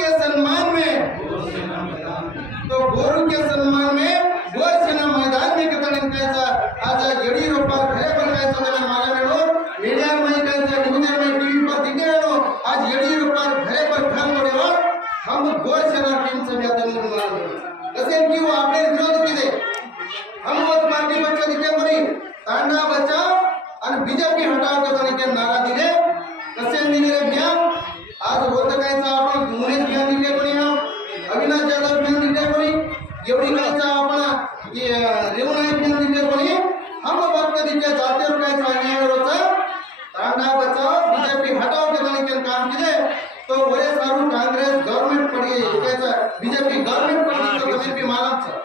के सम्मान में तो गुरु के सम्मान में गोर सेना मैदान में कितना कैसा आज येडियुरप्पा खरे पर कैसा मैंने माला में मीडिया में कैसा न्यूज़ में टीवी पर दिखे हो आज येडियुरप्पा खरे पर ठाम पड़े हो हम गोर सेना टीम से ज्यादा कसे की वो आपने विरोध किए हम वो पार्टी पक्ष दिखे बनी तांडा बचाओ और बीजेपी हटाओ के बने के नारा दिले कसे दिले भैया आज होत कायचा आपण मुनेश भैया दिले बनी हम अविनाश यादव भैया दिले बनी एवढी कायचा आपण रेवनायक भैया दिले बनी हम वक्त दिखे जाते रुपये चाहिए रोचा तांडा बचाओ बीजेपी हटाओ के बने के काम किए तो वरे सारू कांग्रेस गवर्नमेंट पड़ी कैसा बीजेपी गवर्नमेंट पड़ी तो बीजेपी मालूम था